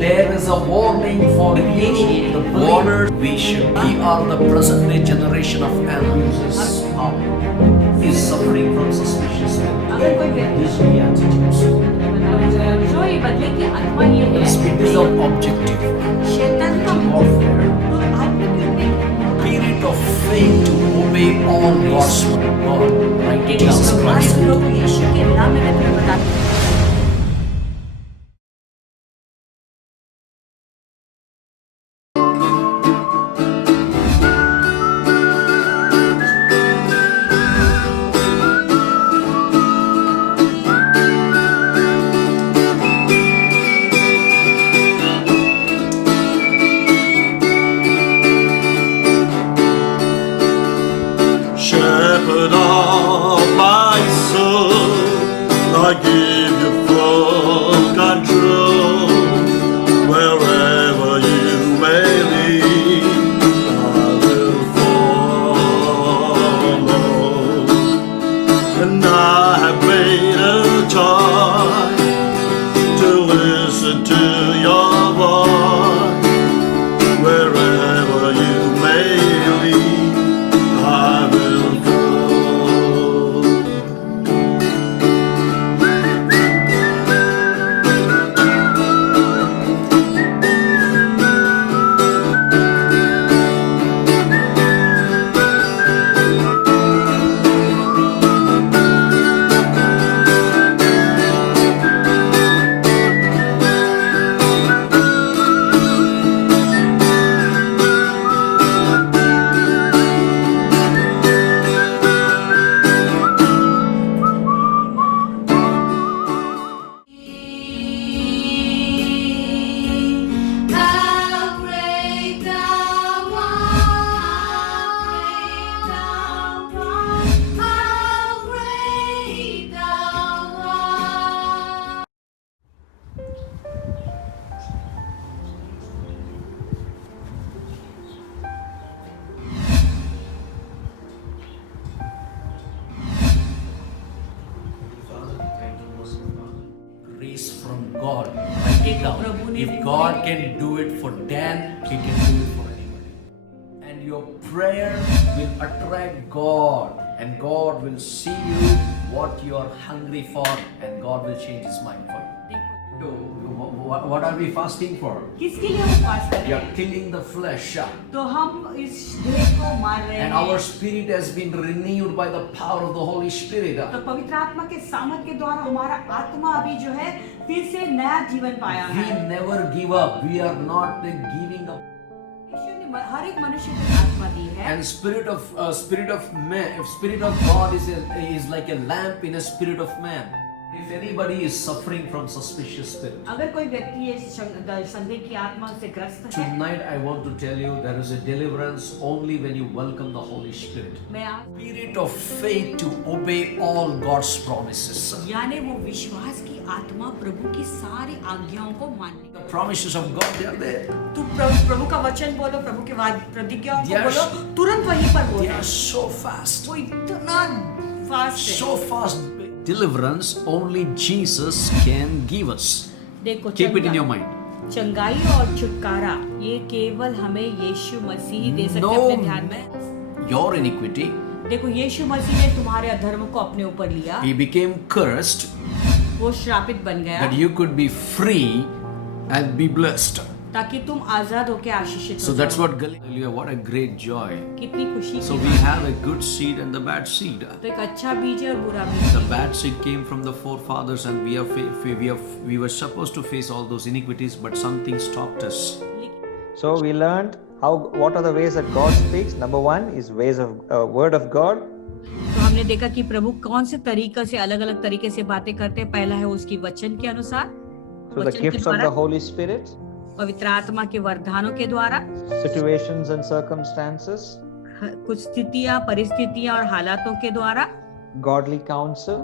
There is a warning for the borders vision. We are the present day generation of analysis power. Is suffering from suspicious अगर कोई व्यक्ति attitudes. जो ये बदले की आत्मा ये है It is an objective. शैतान का Warfare. तो आत्मिक युद्ध Spirit of faith to obey all God's word. Like में Jesus Christ. प्रभु यीशु के नाम में मैं तुम्हें बताती हूँ Shepherd of my soul, I give you full control. Wherever you may lead, I will follow. And I have made a choice to listen to your voice. Wherever you may lead, I will go. How great thou art, how great thou art. Grace from God. Write it down. If God can do it for Dan, He can do it for anybody. And your prayer will attract God, and God will see you what you are hungry for, and God will change His mind for you. So, what are we fasting for? किसके लिए हम fast कर We रहे are हैं killing the flesh, तो हम इस देह को मार रहे and हैं our spirit has been renewed by the power of the Holy Spirit. तो पवित्र आत्मा के सामर्थ के द्वारा हमारा आत्मा अभी जो है फिर से नया जीवन पाया We है never give up. We are not giving up. ईश्वर ने हर एक मनुष्य को आत्मा दी है And spirit of God is like a lamp in a spirit of man. If anybody is suffering from suspicious spirit, अगर कोई व्यक्ति ये संदेह की आत्मा से ग्रस्त है tonight I want to tell you there is a deliverance only when you welcome the Holy Spirit. मैं आज Spirit of faith to obey all God's promises. यानी वो विश्वास की आत्मा प्रभु की सारी आज्ञाओं को मानने The promises of God, they are there. तू प्रभु का वचन बोलो प्रभु के प्रतिज्ञाओं को Yes. बोलो तुरंत वहीं पर They बोलो are so fast. वो इतना फास्ट है So fast. Deliverance only Jesus can give us. देखो Keep it in your mind. चंगाई और छुटकारा ये केवल हमें यीशु मसीह ही दे सकते No. हैं अपने ध्यान में Your iniquity, देखो यीशु मसीह ने तुम्हारे अधर्म को अपने ऊपर लिया He became cursed वो श्रापित बन गया that you could be free and be blessed. ताकि तुम आजाद होकर आशीषित So हो that's जाओ। what Hallelujah, what a great joy. कितनी खुशी So की we बात have a good seed and the bad seed. तो एक अच्छा बीज है और बुरा बीज The bad seed came from the forefathers, and we were supposed to face all those iniquities, but something stopped us. So we learned what are the ways that God speaks. Number one is ways of word of God. तो हमने देखा कि प्रभु कौन से तरीके से अलग अलग तरीके से बातें करते हैं पहला है उसकी वचन के अनुसार So the वचन के gifts of द्वारा, the Holy Spirit, पवित्र आत्मा के वरदानों के द्वारा situations and circumstances, कुछ स्थितियां परिस्थितियां और हालातों के द्वारा godly counsel,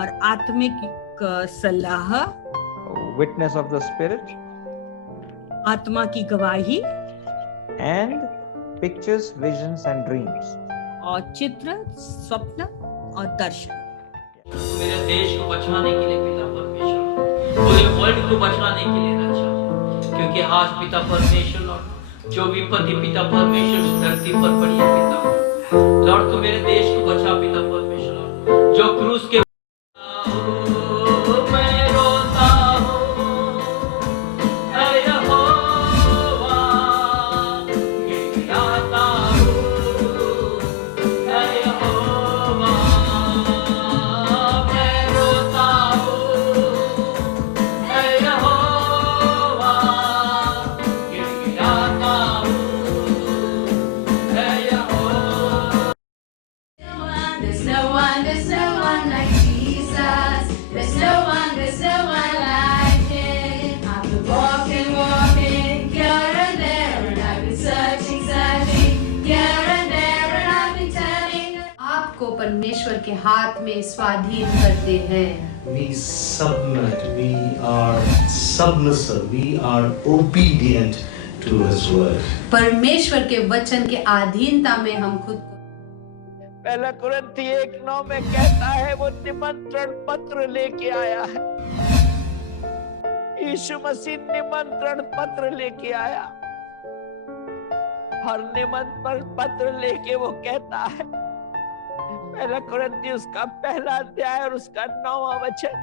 और आत्मिक सलाह witness of the Spirit, आत्मा की गवाही and pictures, visions, and dreams. और चित्र स्वप्न और दर्शन मेरे देश को बचाने के लिए पिता परमेश्वर, पूरे वर्ल्ड को बचाने के लिए राजा, क्योंकि आज पिता परमेश्वर लॉर्ड जो विपत्ति पिता परमेश्वर इस धरती पर पड़ी है पिता लॉर्ड, तू मेरे देश को बचा पिता परमेश्वर लॉर्ड, जो क्रूस के मैं रोता हूँ, ऐ यहोवा, गिड़गिड़ाता हूँ, ऐ यहोवा, मैं रोता हूँ, ऐ यहोवा, गिड़गिड़ाता हूँ, ऐ यहोवा। There's no one like Jesus. There's no one like Him. I've been walking here and there, and I've been searching here and there, and I've been telling. आपको परमेश्वर के हाथ में स्वाधीन करते हैं. We submit, we are submissive, we are obedient to His word. परमेश्वर के वचन के अधीनता में हम खुद को. पहला कुरिन्थी 1:9 में कहता है वो निमंत्रण पत्र लेके आया है. यीशु मसीह निमंत्रण पत्र लेके आया और निमंत्रण पत्र लेके वो कहता है, पहला कुरिन्थी उसका पहला अध्याय और उसका 9वां वचन,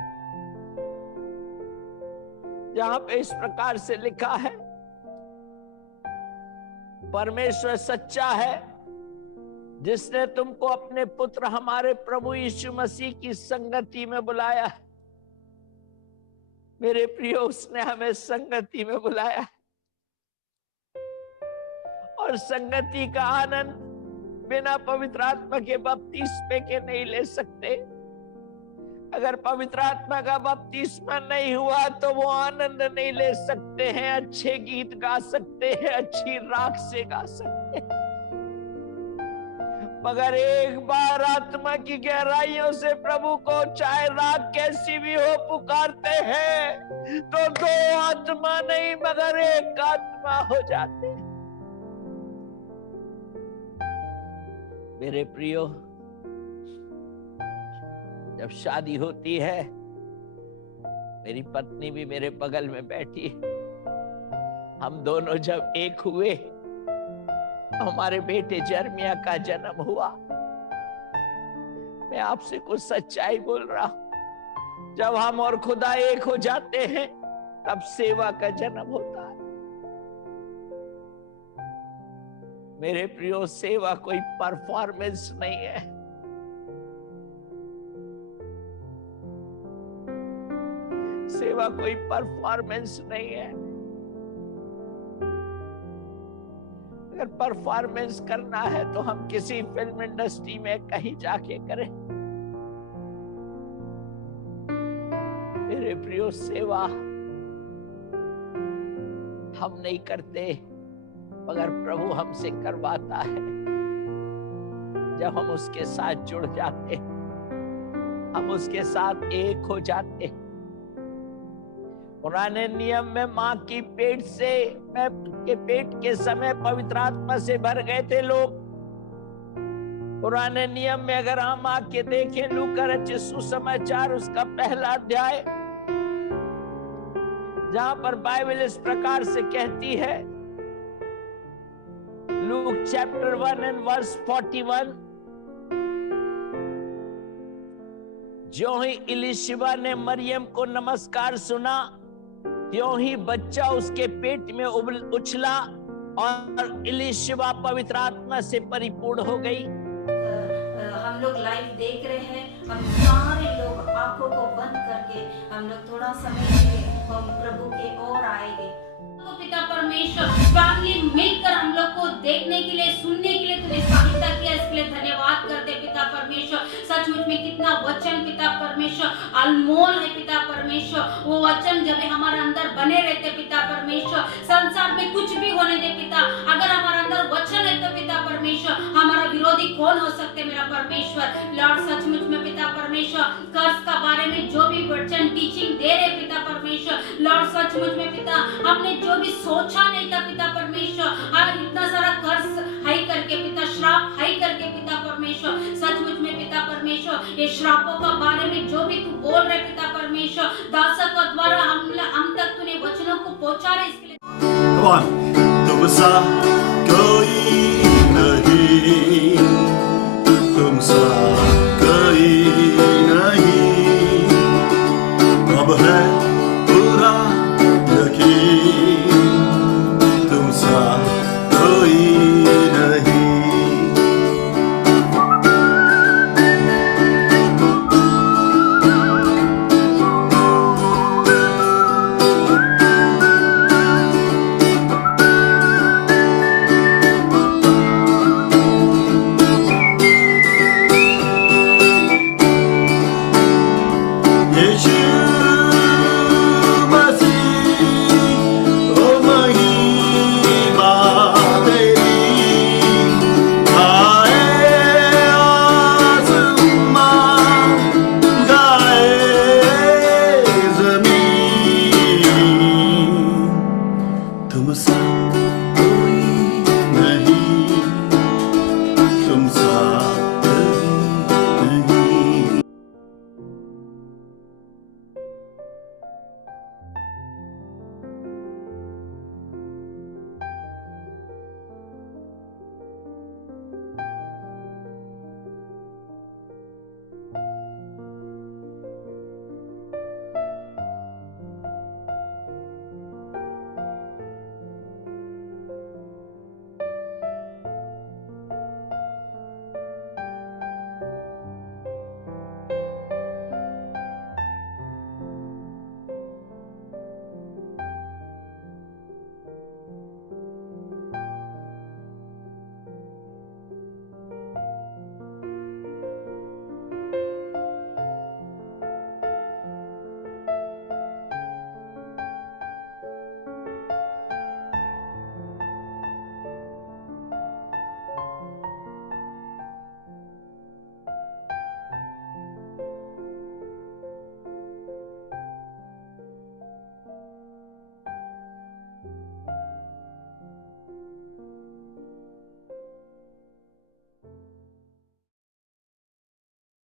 जहां पे इस प्रकार से लिखा है, परमेश्वर सच्चा है जिसने तुमको अपने पुत्र हमारे प्रभु यीशु मसीह की संगति में बुलाया है. मेरे प्रियो, उसने हमें संगति में बुलाया है और संगति का आनंद बिना पवित्र आत्मा के बपतिस्मे के नहीं ले सकते. अगर पवित्र आत्मा का बपतिस्मा नहीं हुआ तो वो आनंद नहीं ले सकते हैं. अच्छे गीत गा सकते हैं, अच्छी राग से गा सकते हैं, मगर एक बार आत्मा की गहराइयों से प्रभु को चाहे राग कैसी भी हो पुकारते हैं तो दो आत्मा नहीं मगर एक आत्मा हो जाते हैं. मेरे प्रियो, जब शादी होती है, मेरी पत्नी भी मेरे बगल में बैठी, हम दोनों जब एक हुए, हमारे बेटे जर्मिया का जन्म हुआ. मैं आपसे कुछ सच्चाई बोल रहा हूं, जब हम और खुदा एक हो जाते हैं तब सेवा का जन्म होता है. मेरे प्रियो, सेवा कोई परफॉर्मेंस नहीं है. सेवा कोई परफॉर्मेंस नहीं है. अगर परफॉर्मेंस करना है तो हम किसी फिल्म इंडस्ट्री में कहीं जाके करें. मेरे प्रियो, सेवा हम नहीं करते मगर प्रभु हमसे करवाता है. जब हम उसके साथ जुड़ जाते, हम उसके साथ एक हो जाते. पुराने नियम में माँ की पेट के पेट के समय पवित्र आत्मा से भर गए थे लोग. पुराने नियम में अगर हम आके देखें लूका रचित सुसमाचार उसका पहला अध्याय, जहां पर बाइबल इस प्रकार से कहती है, लूक चैप्टर 1 and verse 41, ज्यों ही इलिशिबा ने मरियम को नमस्कार सुना त्यों ही बच्चा उसके पेट में उछला और इलिशिबा पवित्र आत्मा से परिपूर्ण हो गई. हम लोग लाइव देख रहे हैं, हम सारे लोग आंखों को बंद करके हम लोग थोड़ा समय के लिए हम प्रभु के ओर आएंगे. तो पिता परमेश्वर, फैमिली मिलकर हम लोग को देखने के लिए, सुनने के लिए तुमने सहायता किया, इसके लिए धन्यवाद करते पिता परमेश्वर. सचमुच में कितना वचन पिता परमेश्वर अनमोल है पिता परमेश्वर. वो वचन जब हमारे अंदर बने रहते पिता परमेश्वर, संसार में कुछ भी होने दे पिता, अगर हमारे अंदर वचन है तो पिता परमेश्वर हमारा विरोधी कौन हो सकते मेरा परमेश्वर. लॉर्ड, सचमुच में पिता परमेश्वर कर्ज का बारे में जो भी वचन टीचिंग दे रहे पिता परमेश्वर, लॉर्ड सचमुच में पिता हमने जो भी सोचा नहीं था पिता परमेश्वर, इतना सारा कर्ज हाई करके पिता, श्राप हाई करके पिता परमेश्वर परमेश्वर, सचमुच में पिता परमेश्वर ये श्रापों का बारे में जो भी तू बोल रहे पिता परमेश्वर, दासों के द्वारा हम तक तूने वचनों को पहुंचा रहे, इसके लिए Come on. तुम सा कोई